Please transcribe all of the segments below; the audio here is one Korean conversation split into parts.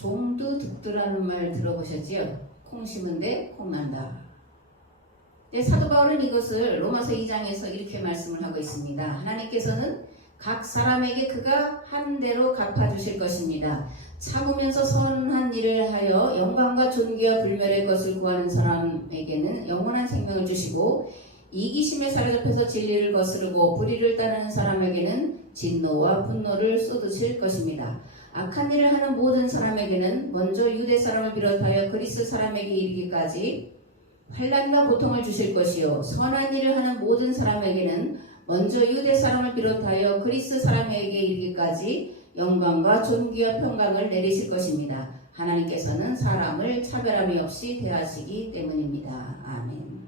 종두득두라는 말 들어보셨지요? 콩 심은데 콩 난다. 사도 바울은 이것을 로마서 2장에서 이렇게 말씀을 하고 있습니다. 하나님께서는 각 사람에게 그가 한 대로 갚아주실 것입니다. 참으면서 선한 일을 하여 영광과 존귀와 불멸의 것을 구하는 사람에게는 영원한 생명을 주시고, 이기심에 사로잡혀서 진리를 거스르고 불의를 따르는 사람에게는 진노와 분노를 쏟으실 것입니다. 악한 일을 하는 모든 사람에게는 먼저 유대 사람을 비롯하여 그리스 사람에게 이르기까지 환난과 고통을 주실 것이요, 선한 일을 하는 모든 사람에게는 먼저 유대 사람을 비롯하여 그리스 사람에게 이르기까지 영광과 존귀와 평강을 내리실 것입니다. 하나님께서는 사람을 차별함이 없이 대하시기 때문입니다. 아멘.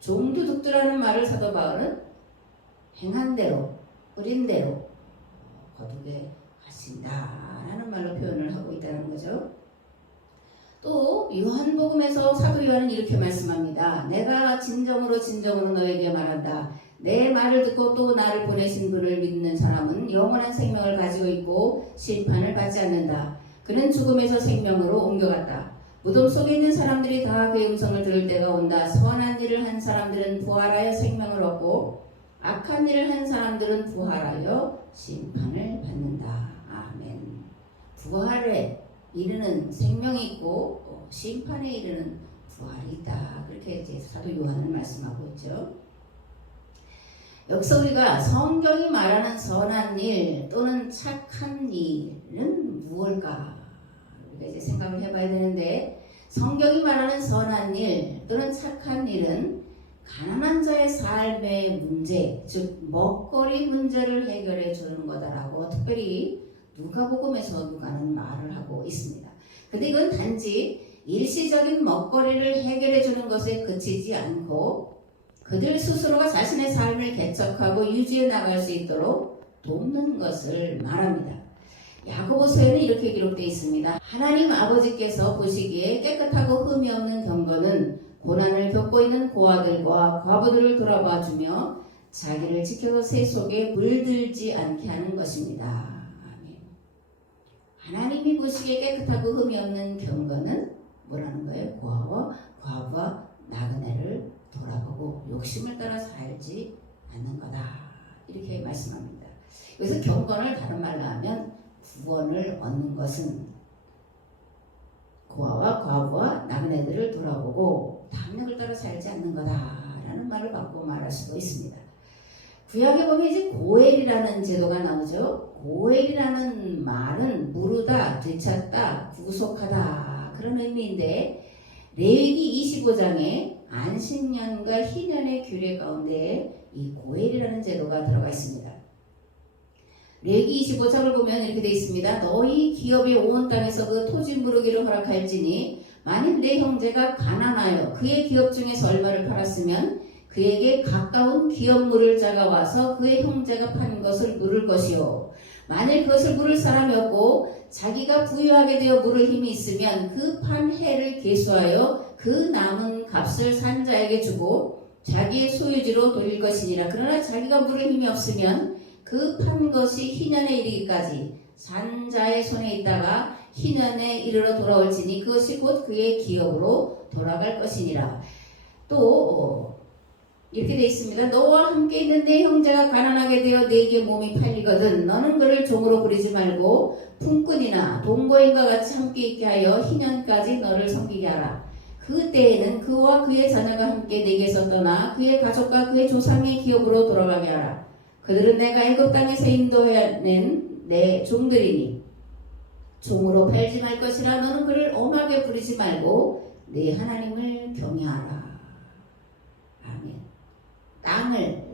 종두득두라는 말을 사도 바울은 행한 대로, 뿌린 대로 거두게 하신다라는 말로 표현을 하고 있다는 거죠. 또 요한복음에서 사도 요한은 이렇게 말씀합니다. 내가 진정으로 너에게 말한다. 내 말을 듣고 또 나를 보내신 분을 믿는 사람은 영원한 생명을 가지고 있고 심판을 받지 않는다. 그는 죽음에서 생명으로 옮겨갔다. 무덤 속에 있는 사람들이 다 그의 음성을 들을 때가 온다. 선한 일을 한 사람들은 부활하여 생명을 얻고 악한 일을 한 사람들은 부활하여 심판을 받는다. 아멘. 부활에 이르는 생명이 있고 심판에 이르는 부활이 있다. 그렇게 이제 사도 요한은 말씀하고 있죠. 여기서 우리가 성경이 말하는 선한 일 또는 착한 일은 무엇일까? 우리가 이제 생각을 해봐야 되는데, 성경이 말하는 선한 일 또는 착한 일은 가난한 자의 삶의 문제, 즉 먹거리 문제를 해결해 주는 거다라고 특별히 누가복음에서 누가는 말을 하고 있습니다. 근데 이건 단지 일시적인 먹거리를 해결해 주는 것에 그치지 않고 그들 스스로가 자신의 삶을 개척하고 유지해 나갈 수 있도록 돕는 것을 말합니다. 야고보서에는 이렇게 기록되어 있습니다. 하나님 아버지께서 보시기에 깨끗하고 흠이 없는 경건은 고난을 겪고 있는 고아들과 과부들을 돌아봐주며 자기를 지켜서 새 속에 물들지 않게 하는 것입니다. 하나님이 보시기에 깨끗하고 흠이 없는 경건은 뭐라는 거예요? 고아와 과부와 나그네를 돌아보고 욕심을 따라 살지 않는 거다. 이렇게 말씀합니다. 여기서 경건을 다른 말로 하면 구원을 얻는 것은 고아와 과부와 나그네들을 돌아보고 탐욕을 따라 살지 않는 거다라는 말을 갖고 말할 수도 있습니다. 구약에 보면 이제 고엘이라는 제도가 나오죠. 고엘이라는 말은 물으다, 되찾다, 구속하다 그런 의미인데, 레위기 25장에 안식년과 희년의 규례 가운데 이 고엘이라는 제도가 들어가 있습니다. 레위기 25장을 보면 이렇게 되어 있습니다. 너희 기업이 온 땅에서 그 토지 무르기를 허락할지니 만일 내 형제가 가난하여 그의 기업 중에서 얼마를 팔았으면 그에게 가까운 기업 물을 자가 와서 그의 형제가 판 것을 물을 것이요, 만일 그것을 물을 사람이 없고 자기가 부유하게 되어 물을 힘이 있으면 그 판 해를 계수하여 그 남은 값을 산 자에게 주고 자기의 소유지로 돌릴 것이니라. 그러나 자기가 물을 힘이 없으면 그 판 것이 희년에 이르기까지 산 자의 손에 있다가 희년에 이르러 돌아올지니 그것이 곧 그의 기업으로 돌아갈 것이니라. 또 이렇게 되어 있습니다. 너와 함께 있는 내 형제가 가난하게 되어 내게 몸이 팔리거든 너는 그를 종으로 부리지 말고 품꾼이나 동거인과 같이 함께 있게 하여 희년까지 너를 섬기게 하라. 그 때에는 그와 그의 자녀가 함께 내게서 떠나 그의 가족과 그의 조상의 기업으로 돌아가게 하라. 그들은 내가 애굽 땅에서 인도해낸 내 종들이니 종으로 팔지 말 것이라. 너는 그를 엄하게 부리지 말고 내 하나님을 경외하라. 아멘. 땅을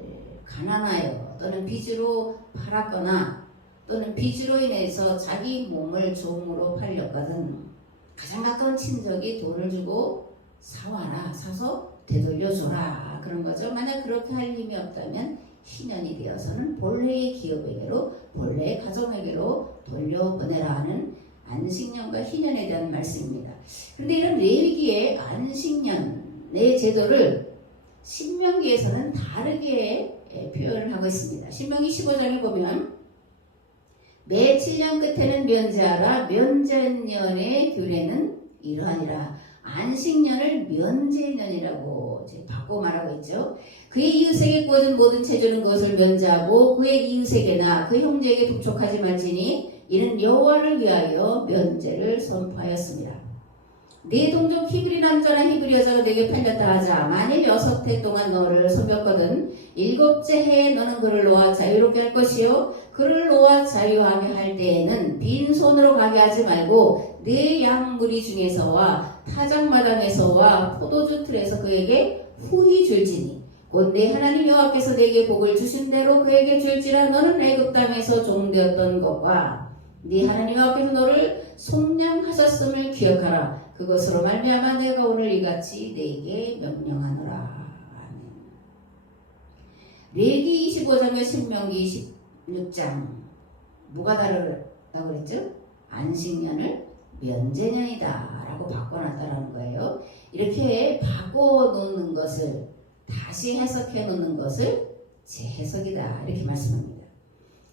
가난하여 또는 빚으로 팔았거나 또는 빚으로 인해서 자기 몸을 종으로 팔렸거든 가장 가까운 친척이 돈을 주고 사와라, 사서 되돌려줘라 그런 거죠. 만약 그렇게 할 힘이 없다면 희년이 되어서는 본래의 기업에게로, 본래의 가정에게로 돌려보내라 하는 안식년과 희년에 대한 말씀입니다. 그런데 이런 레위기의 안식년의 제도를 신명기에서는 다르게 표현을 하고 있습니다. 신명기 15장에 보면 매 7년 끝에는 면제하라. 면제년의 규례는 이러하니라. 안식년을 면제년이라고 바꿔 말하고 있죠. 그의 이웃에게 구워준 모든 채주는 그것을 면제하고 그의 이웃에게나 그 형제에게 독촉하지 말지니 이는 여호와를 위하여 면제를 선포하였습니다. 네 동족 히브리 남자나 히브리 여자가 내게 팔렸다 하자. 만일 6해 동안 너를 섬겼거든 7째 해에 너는 그를 놓아 자유롭게 할 것이요 그를 놓아 자유하게 할 때에는 빈손으로 가게 하지 말고 네 양무리 중에서와 타작마당에서와 포도주 틀에서 그에게 후히 줄지니 곧 내 하나님 여호와께서 내게 복을 주신 대로 그에게 줄지라. 너는 애굽 땅에서 종되었던 것과 네 하나님 여호와께서 너를 속량하셨음을 기억하라. 그것으로 말미암아 내가 오늘 이같이 네게 명령하노라. 아멘. 레위기 25장과 신명기 26장 뭐가 다르다고 그랬죠? 안식년을 면제년이다 라고 바꿔놨다라는 거예요. 이렇게 바꿔놓는 것을 다시 해석해 놓는 것을 재해석이다 이렇게 말씀합니다.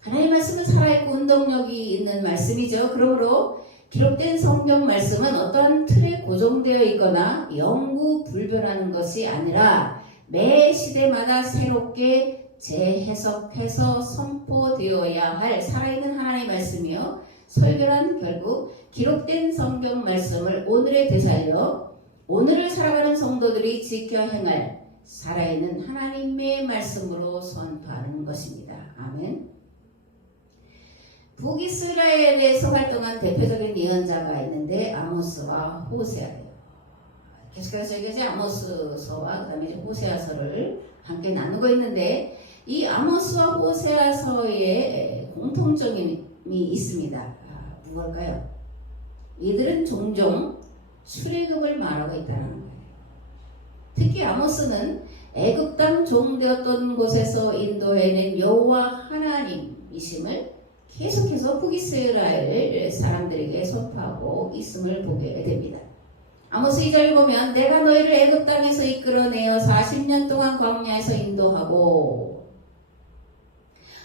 하나님의 말씀은 살아있고 운동력이 있는 말씀이죠. 그러므로 기록된 성경 말씀은 어떤 틀에 고정되어 있거나 영구 불변하는 것이 아니라 매 시대마다 새롭게 재해석해서 선포되어야 할 살아있는 하나님의 말씀이요. 설교란 결국 기록된 성경 말씀을 오늘에 되살려 오늘을 살아가는 성도들이 지켜 행할 살아있는 하나님의 말씀으로 선포하는 것입니다. 아멘. 북이스라엘에서 활동한 대표적인 예언자가 있는데 아모스와 호세아예요. 계속해서 저희가 이제 아모스서와 그 다음에 이제 호세아서를 함께 나누고 있는데 이 아모스와 호세아서에 공통점이 있습니다. 무엇일까요? 이들은 종종 출애굽을 말하고 있다는 거예요. 특히 아모스는 애굽 땅 종되었던 곳에서 인도해낸 여호와 하나님이심을 계속해서 북이스라엘 사람들에게 선포하고 있음을 보게 됩니다. 아모스 2절을 보면 내가 너희를 애굽 땅에서 이끌어내어 40년 동안 광야에서 인도하고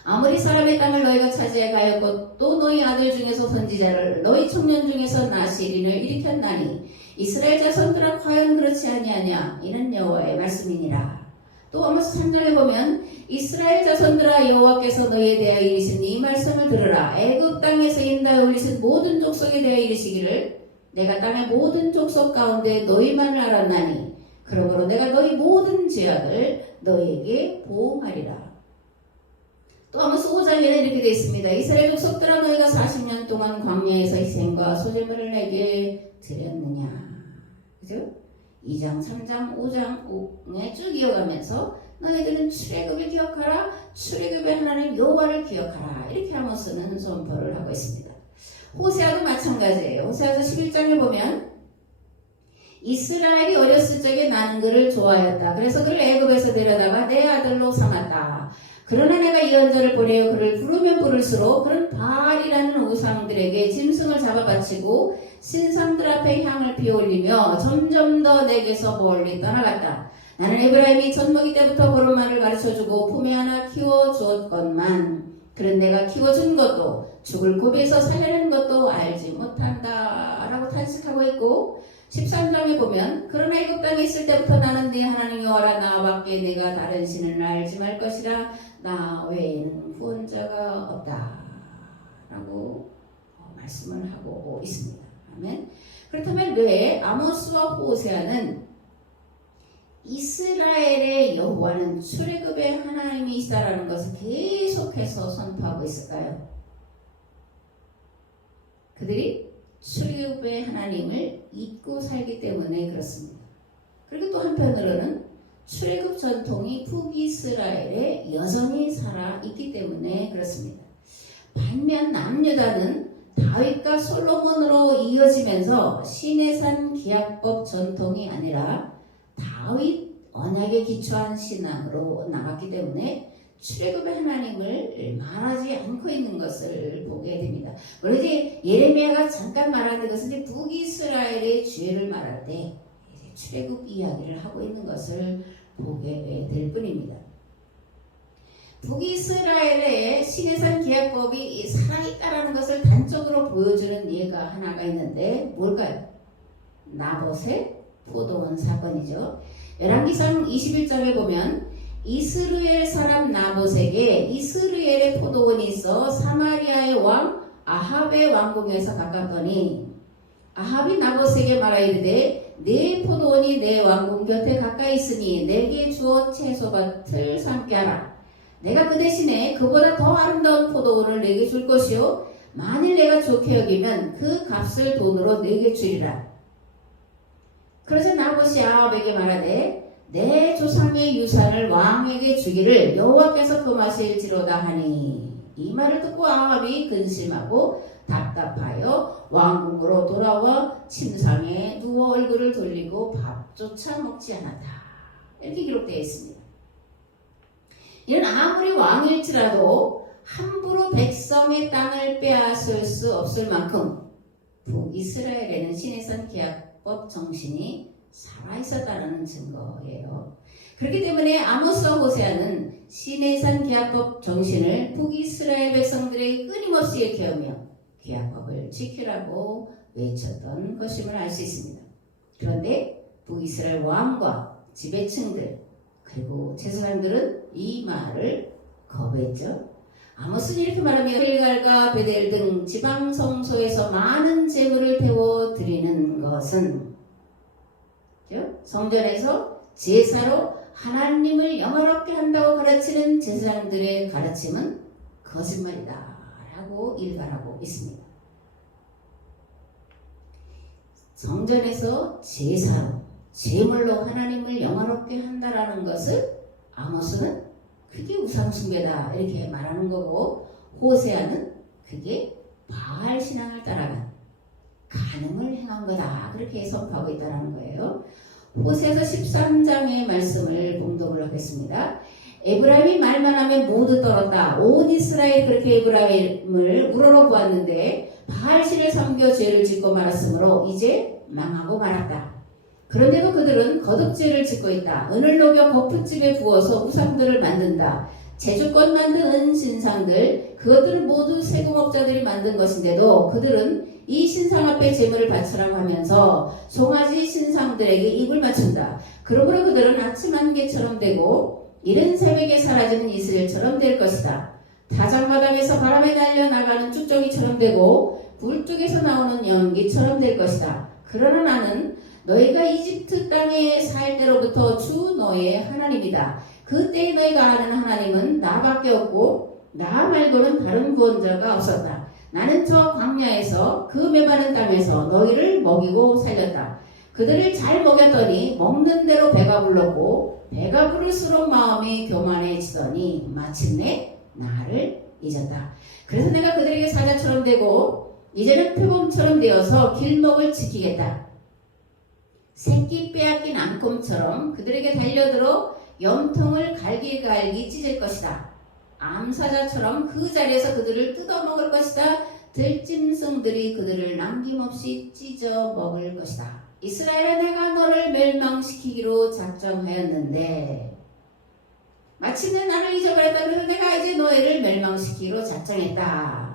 아모리 사람의 땅을 너희가 차지해 가였고 또 너희 아들 중에서 선지자를 너희 청년 중에서 나시린을 일으켰나니 이스라엘 자손들아 과연 그렇지 아니하냐 이는 여호와의 말씀이니라. 또 아모스 3절에 보면 이스라엘 자손들아 여호와께서 너희에 대하여 이르신 이 말씀을 들으라. 애굽 땅에서 인도하여 올리신 모든 족속에 대하여 이르시기를 내가 땅의 모든 족속 가운데 너희만을 알았나니 그러므로 내가 너희 모든 죄악을 너희에게 보응하리라. 또 아모스 5장에는 이렇게 되어 있습니다. 이스라엘 족속들아 너희가 40년 동안 광야에서 희생과 소제물을 내게 드렸느냐. 그죠? 2장, 3장, 5장에 쭉 이어가면서 너희들은 출애굽을 기억하라. 출애굽의 하나님 여호와를 기억하라. 이렇게 아모스는 선포를 하고 있습니다. 호세아도 마찬가지예요. 호세아서 11장을 보면 이스라엘이 어렸을 적에 나는 그를 좋아하였다. 그래서 그를 애굽에서 데려다가 내 아들로 삼았다. 그러나 내가 예언자를 보내어 그를 부르면 부를수록 그는 바알이라는 우상들에게 짐승을 잡아 바치고 신상들 앞에 향을 피워올리며 점점 더 내게서 멀리 떠나갔다. 나는 에브라임이 젖먹이 때부터 보름말을 가르쳐주고 품에 하나 키워주었건만 그는 내가 키워준 것도 죽을 고비에서 살려낸 것도 알지 못한다 라고 탄식하고 있고 13장에 보면 그러나 애굽 땅에 있을 때부터 나는 네 하나님 여호와라. 나밖에 내가 다른 신을 알지 말 것이라. 나 외에는 구원자가 없다 라고 말씀을 하고 있습니다. 아멘. 그렇다면 왜 아모스와 호세아는 이스라엘의 여호와는 출애굽의 하나님이시다라는 것을 계속해서 선포하고 있을까요? 그들이 출애굽의 하나님을 잊고 살기 때문에 그렇습니다. 그리고 또 한편으로는 출애굽 전통이 북이스라엘에 여전히 살아있기 때문에 그렇습니다. 반면 남유다는 다윗과 솔로몬으로 이어지면서 시내산 기약법 전통이 아니라 다윗 언약에 기초한 신앙으로 나갔기 때문에 출애굽의 하나님을 말하지 않고 있는 것을 보게 됩니다. 물론 이제 예레미야가 잠깐 말하는 것은 이제 북이스라엘의 죄를 말할 때 이제 출애굽 이야기를 하고 있는 것을 보게 될 뿐입니다. 북이스라엘의 시내산 계약법이 살아있다라는 것을 단적으로 보여주는 예가 하나가 있는데 뭘까요? 나봇의 포도원 사건이죠. 열왕기상 21장에 보면 이스라엘 사람 나봇에게 이스라엘의 포도원이 있어 사마리아의 왕 아합의 왕궁에서 가깝더니 아합이 나봇에게 말하이르되 내 포도원이 내 왕궁 곁에 가까이 있으니 내게 주어 채소밭을 삼게 하라. 내가 그 대신에 그보다 더 아름다운 포도원을 내게 줄 것이요 만일 내가 좋게 여기면 그 값을 돈으로 내게 주리라. 그래서 나봇이 아합에게 말하되 내 조상의 유산을 왕에게 주기를 여호와께서 금하실지로다 하니 이 말을 듣고 아합이 근심하고 답답하여 왕궁으로 돌아와 침상에 누워 얼굴을 돌리고 밥조차 먹지 않았다. 이렇게 기록되어 있습니다. 이는 아무리 왕일지라도 함부로 백성의 땅을 빼앗을 수 없을 만큼 북이스라엘에는 시내산 계약법 정신이 살아있었다는 증거예요. 그렇기 때문에 아모스와 호세아는 시내산 계약법 정신을 북이스라엘 백성들에게 끊임없이 일깨우며 계약법을 지키라고 외쳤던 것임을 알 수 있습니다. 그런데 북이스라엘 왕과 지배층들 그리고 제사장들은 이 말을 거부했죠. 아모스는 이렇게 말하며 길갈과 베델 등 지방 성소에서 많은 제물을 태워 드리는 것은 성전에서 제사로 하나님을 영화롭게 한다고 가르치는 제사장들의 가르침은 거짓말이다 라고 일갈하고 있습니다. 성전에서 제사로 제물로 하나님을 영화롭게 한다라는 것을 아모스는 그게 우상숭배다 이렇게 말하는 거고 호세아는 그게 바알 신앙을 따라간 간음을 행한 거다 그렇게 선포하고 있다는 거예요. 호세아서 13장의 말씀을 봉독을 하겠습니다. 에브라임이 말만 하면 모두 떨었다. 온 이스라엘이 그렇게 에브라임을 우러러보았는데 바알신을 섬겨 죄를 짓고 말았으므로 이제 망하고 말았다. 그런데도 그들은 거듭죄를 짓고 있다. 은을 녹여 거푸집에 부어서 우상들을 만든다. 제주껏 만든 은신상들 그것들은 모두 세공업자들이 만든 것인데도 그들은 이 신상 앞에 제물을 바치라고 하면서 송아지 신상들에게 입을 맞춘다. 그러므로 그들은 아침 안개처럼 되고 이른 새벽에 사라지는 이스라엘처럼 될 것이다. 타작마당에서 바람에 날려나가는 쭉정이처럼 되고 굴뚝에서 나오는 연기처럼 될 것이다. 그러나 나는 너희가 이집트 땅에 살 때로부터 주 너의 하나님이다. 그때 너희가 아는 하나님은 나밖에 없고 나 말고는 다른 구원자가 없었다. 나는 저 광야에서 그 메마른 땅에서 너희를 먹이고 살렸다. 그들을 잘 먹였더니 먹는 대로 배가 불렀고 배가 부를수록 마음이 교만해지더니 마침내 나를 잊었다. 그래서 내가 그들에게 사자처럼 되고 이제는 표범처럼 되어서 길목을 지키겠다. 새끼 빼앗긴 암곰처럼 그들에게 달려들어 염통을 갈기갈기 찢을 것이다. 암사자처럼 그 자리에서 그들을 뜯어먹을 것이다. 들짐승들이 그들을 남김없이 찢어 먹을 것이다. 이스라엘아 내가 너를 멸망시키기로 작정하였는데 마침내 나를 잊어버렸다. 그래서 내가 이제 너희를 멸망시키기로 작정했다.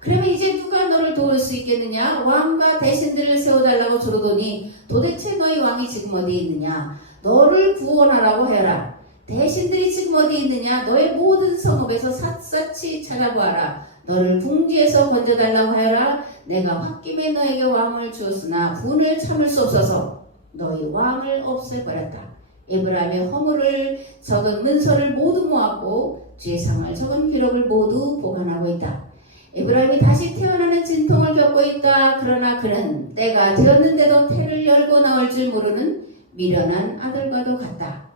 그러면 이제 누가 너를 도울 수 있겠느냐? 왕과 대신들을 세워달라고 조르더니 도대체 너희 왕이 지금 어디 있느냐? 너를 구원하라고 해라. 대신들이 지금 어디 있느냐? 너의 모든 성읍에서 샅샅이 찾아보아라. 너를 궁지에서 건져달라고 하여라. 내가 홧김에 너에게 왕을 주었으나 분을 참을 수 없어서 너희 왕을 없애버렸다. 에브라임의 허물을 적은 문서를 모두 모았고 죄상을 적은 기록을 모두 보관하고 있다. 에브라임이 다시 태어나는 진통을 겪고 있다. 그러나 그는 때가 되었는데도 태를 열고 나올 줄 모르는 미련한 아들과도 같다.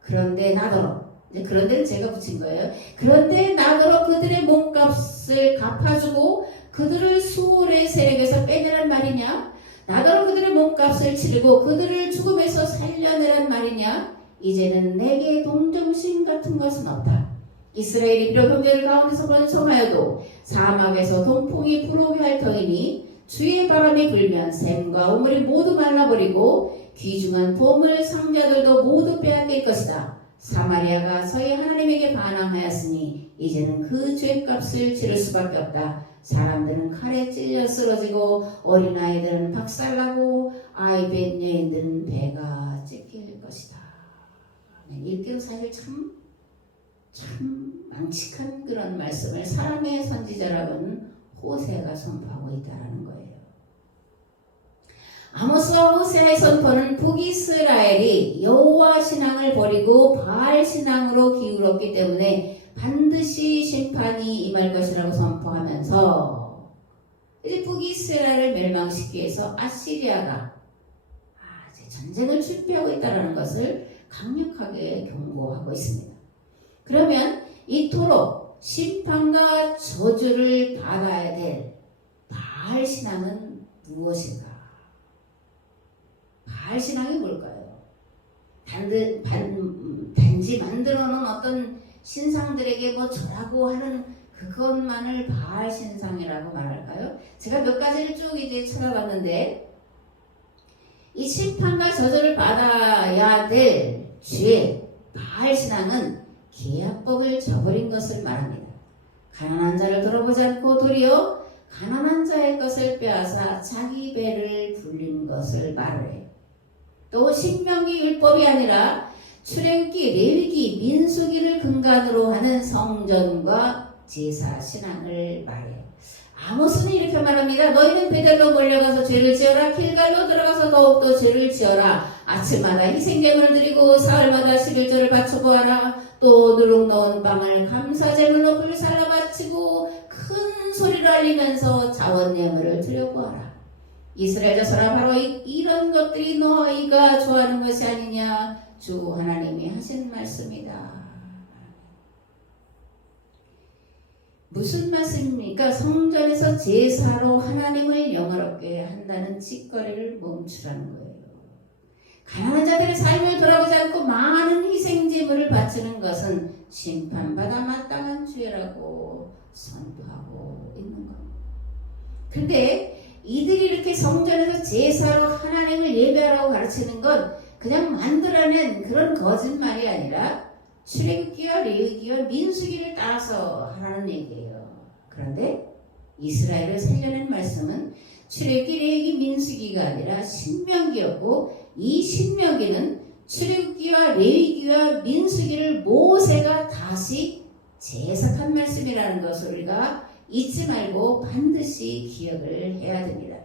그런데 나더러, 그런데는 제가 붙인 거예요. 그런데 나더러 그들의 몸값을 갚아주고 그들을 수월의 세력에서 빼내란 말이냐? 나더러 그들의 몸값을 치르고 그들을 죽음에서 살려내란 말이냐? 이제는 내게 동정심 같은 것은 없다. 이스라엘이 비록 형제들 가운데서 번성하여도 사막에서 동풍이 불어오게 할 터이니 주의 바람이 불면 샘과 우물이 모두 말라버리고 귀중한 보물 상자들도 모두 빼앗길 것이다. 사마리아가 서히 하나님에게 반항하였으니 이제는 그 죄값을 치를 수밖에 없다. 사람들은 칼에 찔려 쓰러지고 어린아이들은 박살나고 아이벤 여인들은 배가 찢길 것이다. 이렇게 사실 참 망측한 그런 말씀을 사랑의 선지자라고는 호세가 선포하고 있다는 거예요. 아모스와 호세아의 선포는 북이스라엘이 여호와 신앙을 버리고 바알 신앙으로 기울었기 때문에 반드시 심판이 임할 것이라고 선포하면서 이제 북이스라엘을 멸망시키기 위해서 아시리아가 이제 전쟁을 준비하고 있다는 것을 강력하게 경고하고 있습니다. 그러면 이토록 심판과 저주를 받아야 될 바알 신앙은 무엇인가? 바알 신앙이 뭘까요? 단지 만들어 놓은 어떤 신상들에게 뭐 절하고 하는 그것만을 바알 신상이라고 말할까요? 제가 몇 가지를 쭉 이제 찾아봤는데 이 심판과 저주를 받아야 될 죄, 바알 신앙은 계약법을 저버린 것을 말합니다. 가난한 자를 돌아보지 않고 도리어 가난한 자의 것을 빼앗아 자기 배를 불린 것을 말해. 또 신명기 율법이 아니라 출애굽기, 레위기, 민수기를 근간으로 하는 성전과 제사 신앙을 말해. 아모스는 이렇게 말합니다. 너희는 베델로 몰려가서 죄를 지어라. 길갈로 들어가서 더욱더 죄를 지어라. 아침마다 희생제물을 드리고 사흘마다 11조를 바쳐보아라. 또 누룩 넣은 빵을 감사제물로 불살라 바치고 큰 소리를 알리면서 자원예물을 드려보아라. 이스라엘 자손아, 바로 이런 것들이 너희가 좋아하는 것이 아니냐. 주 하나님이 하신 말씀이다. 무슨 말씀입니까? 성전에서 제사로 하나님을 영화롭게 한다는 짓거리를 멈추라는 거예요. 가난한 자들의 삶을 돌아보지 않고 많은 희생제물을 바치는 것은 심판받아 마땅한 죄라고 선포하고 있는 겁니다. 그런데 이들이 이렇게 성전에서 제사로 하나님을 예배하라고 가르치는 건 그냥 만들어낸 그런 거짓말이 아니라 출애굽기와 레위기와 민수기를 따라서 하라는 얘기예요. 그런데 이스라엘을 살려낸 말씀은 출애굽기, 레위기, 민수기가 아니라 신명기였고, 이 신명기는 출애굽기와 레위기와 민수기를 모세가 다시 재해석한 말씀이라는 것을 우리가 잊지 말고 반드시 기억을 해야 됩니다.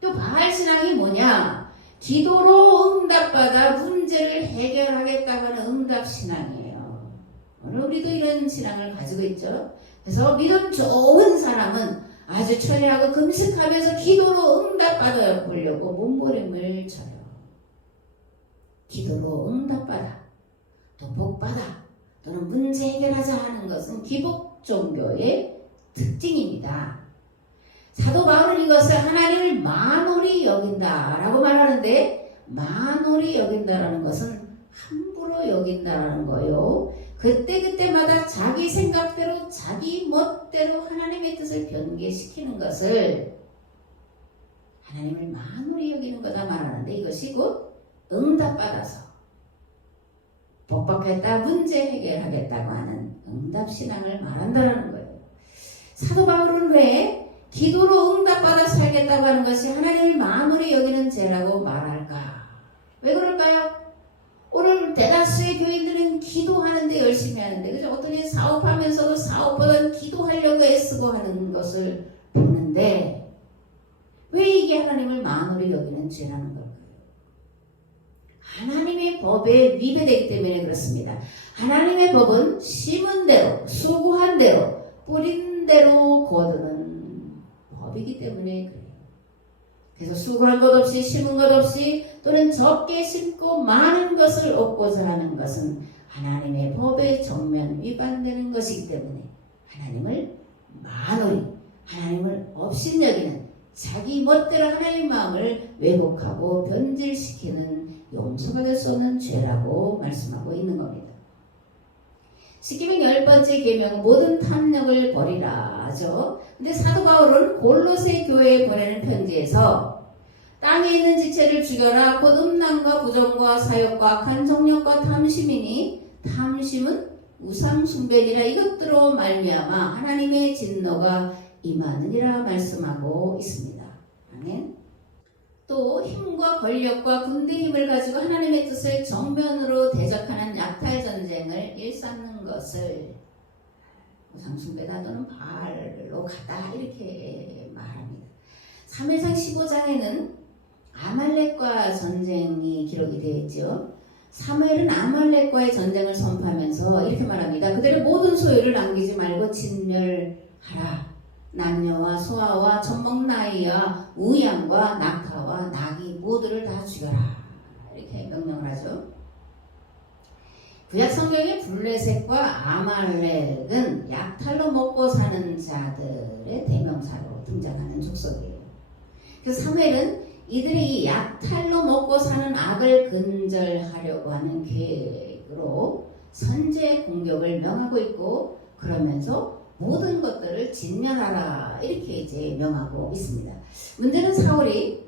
또 바알 신앙이 뭐냐? 기도로 응답받아 문제를 해결하겠다고 하는 응답 신앙이에요. 오늘 우리도 이런 신앙을 가지고 있죠. 그래서 믿음 좋은 사람은 아주 철저하고 금식하면서 기도로 응답받아 보려고 몸부림을 쳐요. 기도로 응답받아, 또 복받아, 또는 문제 해결하자 하는 것은 기복 종교의 특징입니다. 사도 바울은 이것을 하나님을 만홀히 여긴다라고 말하는데, 만홀히 여긴다라는 것은 함부로 여긴다라는 거예요. 그때그때마다 자기 생각대로 자기 멋대로 하나님의 뜻을 변개시키는 것을 하나님을 만홀히 여기는 거다 말하는데, 이것이 곧 응답받아서 복받겠다, 문제 해결하겠다고 하는 응답신앙을 말한다는 거예요. 사도 바울은 왜 기도로 응답받아 살겠다고 하는 것이 하나님을 만홀히 여기는 죄라고 말할까? 왜 그럴까요? 오늘 대다수의 교인들은 기도하는데 열심히 하는데, 그죠? 어떤 이 사업하면서도 사업보다는 기도하려고 애쓰고 하는 것을 보는데, 왜 이게 하나님을 만홀히 여기는 죄라는 걸까요? 하나님의 법에 위배되기 때문에 그렇습니다. 하나님의 법은 심은 대로, 수고한 대로, 뿌린 대로 거두는 법이기 때문에 그래요. 그래서 수고한 것 없이, 심은 것 없이, 또는 적게 심고 많은 것을 얻고자 하는 것은 하나님의 법에 정면 위반되는 것이기 때문에 하나님을 만홀히, 하나님을 업신여기는, 자기 멋대로 하나님의 마음을 왜곡하고 변질시키는 용서가 될 수 없는 죄라고 말씀하고 있는 겁니다. 십계명 10번째 계명은 모든 탐욕을 버리라 하죠. 근데 사도 바울은 골로새 교회에 보내는 편지에서 땅에 있는 지체를 죽여라, 곧 음란과 부정과 사욕과 악한 정욕과 탐심이니 탐심은 우상 숭배니라. 이것들로 말미암아 하나님의 진노가 임하느니라 말씀하고 있습니다. 아멘. 또 힘과 권력과 군대의 힘을 가지고 하나님의 뜻을 정면으로 대적하는 약탈 전쟁을 일삼는 것을 우상 숭배다 또는 바알로 가다 이렇게 말합니다. 사무엘상 15장에는 아말렉과 전쟁이 기록이 되어 있죠. 사무엘은 아말렉과의 전쟁을 선포하면서 이렇게 말합니다. 그들의 모든 소유를 남기지 말고 진멸하라. 남녀와 소아와 젖먹나이와 우양과 낙타와 나귀 모두를 다 죽여라. 이렇게 명령을 하죠. 구약 성경의 블레셋과 아말렉은 약탈로 먹고 사는 자들의 대명사로 등장하는 족속이에요. 그래서 사무엘은 이들이 이 약탈로 먹고 사는 악을 근절하려고 하는 계획으로 선제 공격을 명하고 있고, 그러면서 모든 것들을 진멸하라 이렇게 이제 명하고 있습니다. 문제는 사울이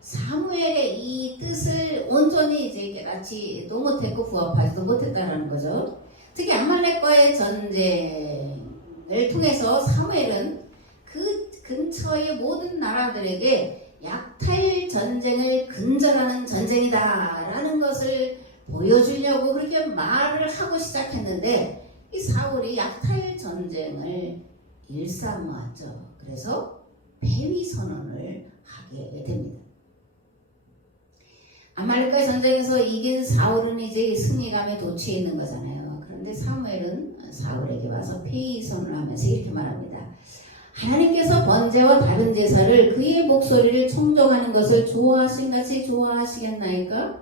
사무엘의 이 뜻을 온전히 이제 깨닫지도 못했고 부합하지도 못했다는 거죠. 특히 아말렉과의 전쟁을 통해서 사무엘은 그 근처의 모든 나라들에게 약탈 전쟁을 근절하는 전쟁이다라는 것을 보여주려고 그렇게 말을 하고 시작했는데, 이 사울이 약탈 전쟁을 일삼았죠. 그래서 패위 선언을 하게 됩니다. 아말렉과의 전쟁에서 이긴 사울은 이제 승리감에 도취해 있는 거잖아요. 그런데 사무엘은 사울에게 와서 패위 선언을 하면서 이렇게 말합니다. 하나님께서 번제와 다른 제사를 그의 목소리를 청종하는 것을 좋아하신 같이 좋아하시겠나이까?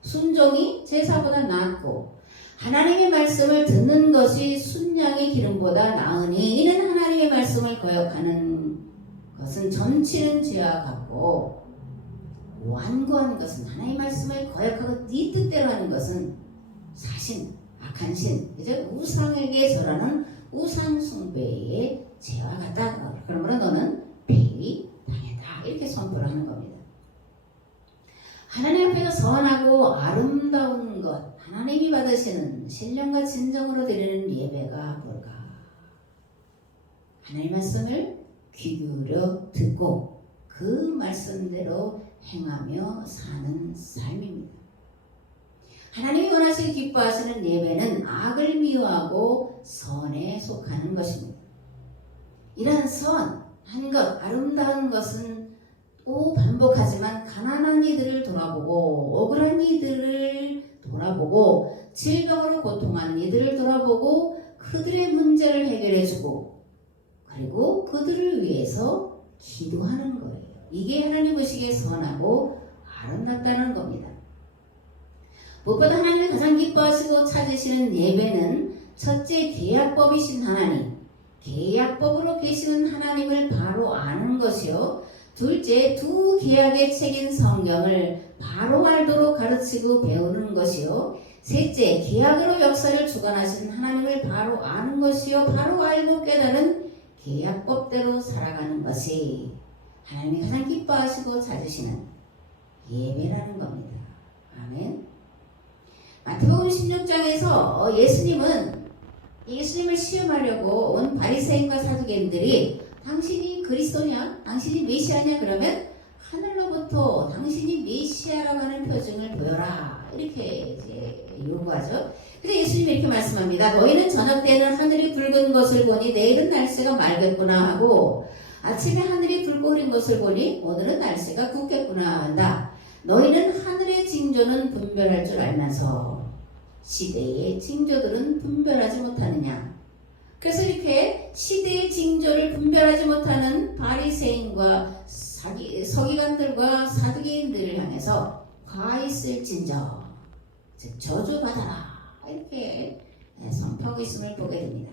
순종이 제사보다 낫고 하나님의 말씀을 듣는 것이 순양의 기름보다 나으니, 이는 하나님의 말씀을 거역하는 것은 점치는 죄와 같고 완고한 것은 하나님의 말씀을 거역하고 네 뜻대로 하는 것은 사신, 악한 신, 이제 우상에게 절하는 우상 숭배의 죄와 같다. 그러므로 너는 패위 당했다. 이렇게 선포를 하는 겁니다. 하나님 앞에서 선하고 아름다운 것, 하나님이 받으시는 신령과 진정으로 드리는 예배가 뭘까? 하나님의 말씀을 귀 기울여 듣고 그 말씀대로 행하며 사는 삶입니다. 하나님이 원하시고 기뻐하시는 예배는 악을 미워하고 선에 속하는 것입니다. 이러한 선한 것, 아름다운 것은 또 반복하지만 가난한 이들을 돌아보고 억울한 이들을 돌아보고 질병으로 고통하는 이들을 돌아보고 그들의 문제를 해결해주고 그리고 그들을 위해서 기도하는 거예요. 이게 하나님 보시기에 선하고 아름답다는 겁니다. 무엇보다 하나님이 가장 기뻐하시고 찾으시는 예배는 첫째 계약법이신 하나님, 계약법으로 계시는 하나님을 바로 아는 것이요, 둘째 두 계약의 책인 성경을 바로 알도록 가르치고 배우는 것이요, 셋째 계약으로 역사를 주관하신 하나님을 바로 아는 것이요, 바로 알고 깨달은 계약법대로 살아가는 것이 하나님이 가장 기뻐하시고 찾으시는 예배라는 겁니다. 아멘. 마태복음 16장에서 예수님을 시험하려고 온 바리새인과 사두개인들이 당신이 그리스도냐? 당신이 메시아냐? 그러면 하늘로부터 당신이 메시아라고 하는 표징을 보여라. 이렇게 이제 요구하죠. 근데 예수님이 이렇게 말씀합니다. 너희는 저녁 때는 하늘이 붉은 것을 보니 내일은 날씨가 맑겠구나 하고, 아침에 하늘이 붉고 흐린 것을 보니 오늘은 날씨가 굳겠구나 한다. 너희는 하늘의 징조는 분별할 줄 알면서 시대의 징조들은 분별하지 못하느냐. 그래서 이렇게 시대의 징조를 분별하지 못하는 바리새인과 서기관들과 사두개인들을 향해서 가 있을진저, 즉 저주받아라, 이렇게 선포하고 있음을 보게 됩니다.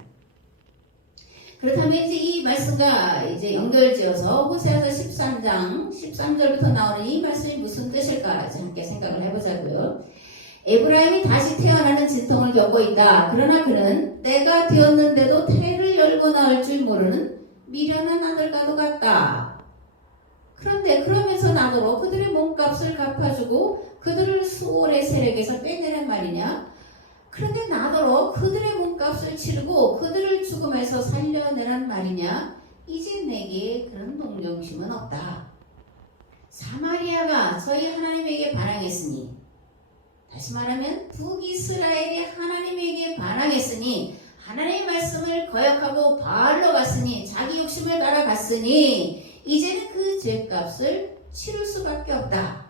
그렇다면 이제 이 말씀과 이제 연결지어서 호세아서 13장 13절부터 나오는 이 말씀이 무슨 뜻일까 함께 생각을 해보자고요. 에브라임이 다시 태어나는 진통을 겪고 있다. 그러나 그는 때가 되었는데도 태를 열고 나올 줄 모르는 미련한 아들과도 같다. 그런데 그러면서 나더러 그들의 몸값을 갚아주고 그들을 수월의 세력에서 빼내란 말이냐? 그런데 나더러 그들의 몸값을 치르고 그들을 죽음에서 살려내란 말이냐? 이제 내게 그런 동정심은 없다. 사마리아가 저희 하나님에게 반항했으니, 다시 말하면 북이스라엘이 하나님에게 반항했으니, 하나님의 말씀을 거역하고 바알로 갔으니, 자기 욕심을 따라갔으니 이제는 그 죄값을 치를 수밖에 없다.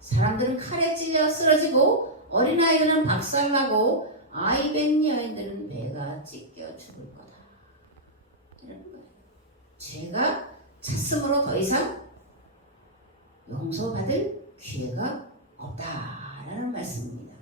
사람들은 칼에 찔려 쓰러지고 어린아이들은 박살나고 아이벤 여인들은 배가 찢겨 죽을 거다. 이런 거예요. 죄가 찼으므로 더 이상 용서받을 기회가 없다라는 말씀입니다.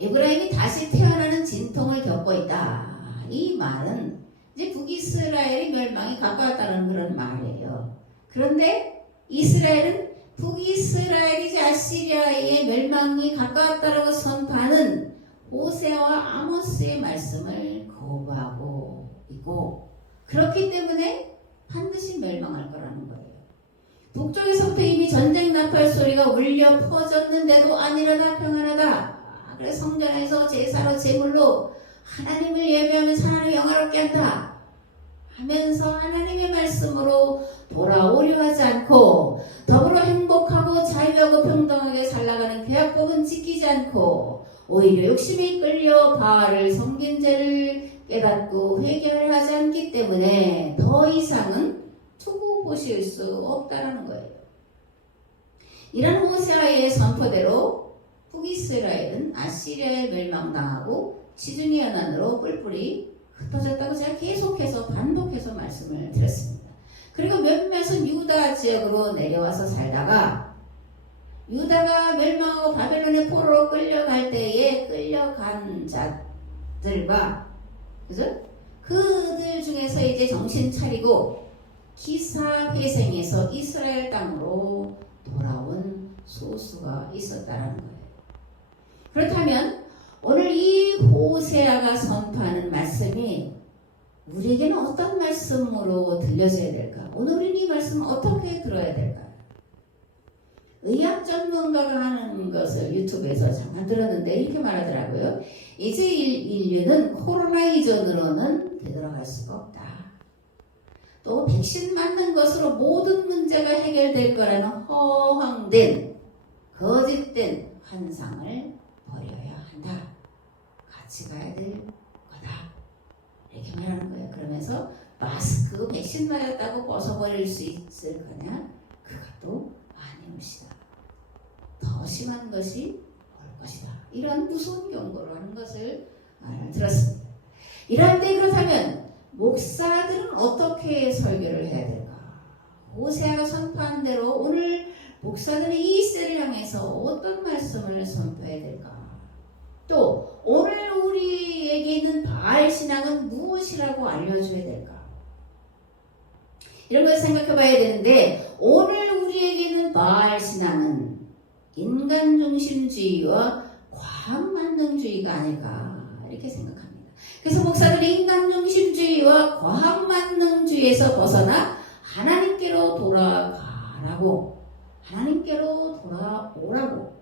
에브라임이 다시 태어나는 진통을 겪고 있다. 이 말은 이제 북이스라엘의 멸망이 가까웠다는 그런 말이에요. 그런데 이스라엘은 북이스라엘이지 아시리아의 멸망이 가까웠다라고 선포하는 호세아와 아모스의 말씀을 거부하고 있고, 그렇기 때문에 반드시 멸망할 거라는 거예요. 북쪽에서부터 이미 전쟁 나팔 소리가 울려 퍼졌는데도 아니라다 평안하다. 그래서 성전에서 제사로 제물로 하나님을 예배하면서 하나님을 영화롭게 한다 하면서 하나님의 말씀으로 돌아오려 하지 않고, 더불어 행복하고 자유하고 평등하게 살아가는 계약법은 지키지 않고 오히려 욕심에 끌려 바알을 섬긴 죄를 깨닫고 회개를 하지 않기 때문에 더 이상은 두고 보실 수 없다는 거예요. 이런 호세아의 선포대로 북이스라엘은 아시리아에 멸망당하고 지중해 연안으로 뿔뿔이 흩어졌다고 제가 계속해서 반복해서 말씀을 드렸습니다. 그리고 몇몇은 유다 지역으로 내려와서 살다가 유다가 멸망하고 바벨론의 포로로 끌려갈 때에 끌려간 자들과, 그죠? 그들 중에서 이제 정신 차리고 기사회생해서 이스라엘 땅으로 돌아온 소수가 있었다는 거예요. 그렇다면 오늘 이 호세아가 선포하는 말씀이 우리에게는 어떤 말씀으로 들려져야 될까? 오늘 우리는 이 말씀을 어떻게 들어야 될까? 의학 전문가가 하는 것을 유튜브에서 잠깐 들었는데 이렇게 말하더라고요. 이제 인류는 코로나 이전으로는 되돌아갈 수가 없다. 또 백신 맞는 것으로 모든 문제가 해결될 거라는 허황된, 거짓된 환상을 버려야 한다. 같이 가야 될 거다. 이렇게 말하는 거예요. 그러면서 마스크 백신 맞았다고 벗어버릴 수 있을 거냐? 그것도 아니옵시다. 더 심한 것이 올 것이다. 이런 무서운 경고를 하는 것을 들었습니다. 이럴 때 그렇다면 목사들은 어떻게 설교를 해야 될까? 호세아가 선포한 대로 오늘 목사들이 이 시대를 향해서 어떤 말씀을 선포해야 될까? 또 오늘 우리에게 있는 바알 신앙은 무엇이라고 알려줘야 될까? 이런 걸 생각해 봐야 되는데, 오늘 우리에게 있는 바알 신앙은 인간 중심주의와 과학 만능주의가 아닐까 이렇게 생각합니다. 그래서 목사들이 인간 중심주의와 과학 만능주의에서 벗어나 하나님께로 돌아가라고, 하나님께로 돌아오라고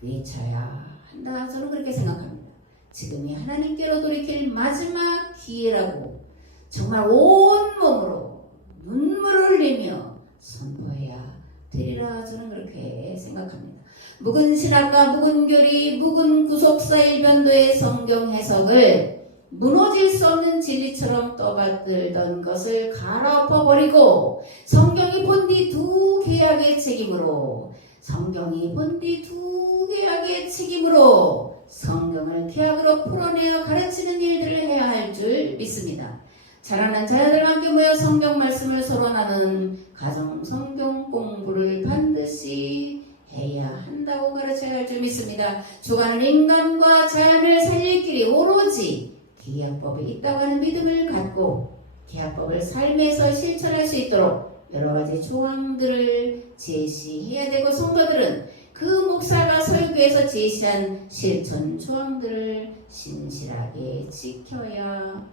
외쳐야 한다. 저는 그렇게 생각합니다. 지금이 하나님께로 돌이킬 마지막 기회라고 정말 온몸으로 눈물을 흘리며 선포해야 되리라. 저는 그렇게 생각합니다. 묵은 신학과 묵은 교리, 묵은 구속사 일변도의 성경 해석을 무너질 수 없는 진리처럼 떠받들던 것을 갈아엎어버리고 성경이 본디 두 개약의 책임으로, 성경이 본디 두 개약의 책임으로 성경을 개약으로 풀어내어 가르치는 일들을 해야 할 줄 믿습니다. 자라난 자녀들과 함께 모여 성경 말씀을 서로 나누는 가정 성경 공부를 반드시 해야 한다고 가르쳐야 할 줄 믿습니다. 주관은 인간과 자연을 살릴 길이 오로지 기약법에 있다고 하는 믿음을 갖고 기약법을 삶에서 실천할 수 있도록 여러 가지 조항들을 제시해야 되고, 성도들은 그 목사가 설교에서 제시한 실천 조항들을 신실하게 지켜야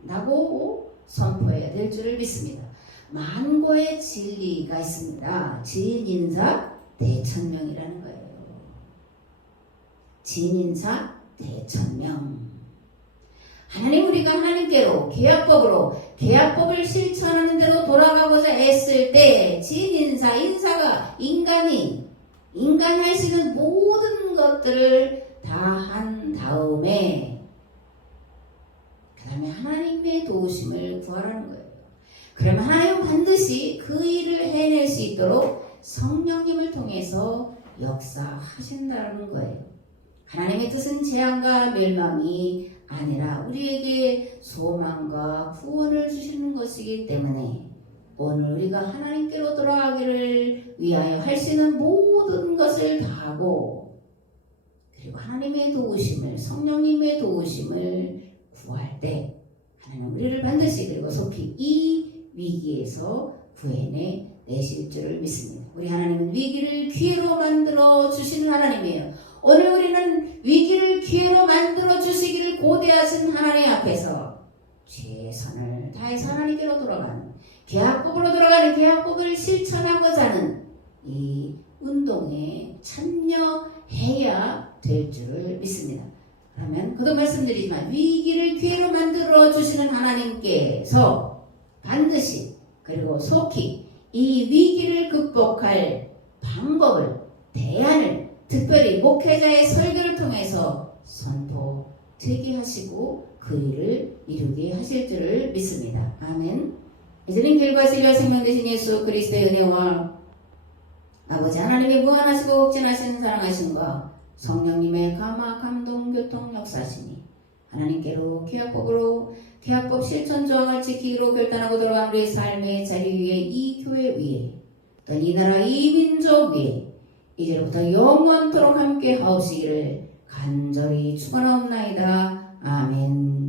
한다고 선포해야 될 줄을 믿습니다. 만고의 진리가 있습니다. 진인사 대천명이라는 거예요. 진인사 대천명. 하나님 우리가 하나님께로 계약법을 실천하는 대로 돌아가고자 애쓸 때 진인사 인사가 인간이 할 수 있는 모든 것들을 다 한 다음에 그 다음에 하나님의 도우심을 구하라는 거예요. 그러면 하나님은 반드시 그 일을 해낼 수 있도록 성령님을 통해서 역사하신다는 거예요. 하나님의 뜻은 재앙과 멸망이 아니라 우리에게 소망과 구원을 주시는 것이기 때문에 오늘 우리가 하나님께로 돌아가기를 위하여 할 수 있는 모든 것을 다하고 그리고 하나님의 도우심을 성령님의 도우심을 구할 때 하나님 우리를 반드시 그리고 속히 이 위기에서 구해내 내실 줄을 믿습니다. 우리 하나님은 위기를 기회로 만들어 주시는 하나님이에요. 오늘 우리는 위기를 기회로 만들어 주시기를 고대하신 하나님 앞에서 최선을 다해서 하나님께로 돌아가는 계약법으로 돌아가는 계약법을 실천하고자 하는 이 운동에 참여해야 될 줄을 믿습니다. 그러면 그도 말씀드리지만 위기를 기회로 만들어 주시는 하나님께서 반드시 그리고 속히 이 위기를 극복할 방법을 대안을 특별히 목회자의 설교를 통해서 선포되게 하시고 그 일을 이루게 하실 줄을 믿습니다. 아멘. 이제는 길과 진리와 생명 되신 예수 그리스도의 은혜와 아버지 하나님의 무한하시고 극진하신 사랑하심과 성령님의 감화 감동 교통 역사시니 하나님께로 계약법 실천 조항을 지키기로 결단하고 돌아간 우리의 삶의 자리 위에 이 교회 위에 또 이 나라 이 민족 위에 이제부터 영원토록 함께 하옵시기를 간절히 축원하옵나이다. 아멘.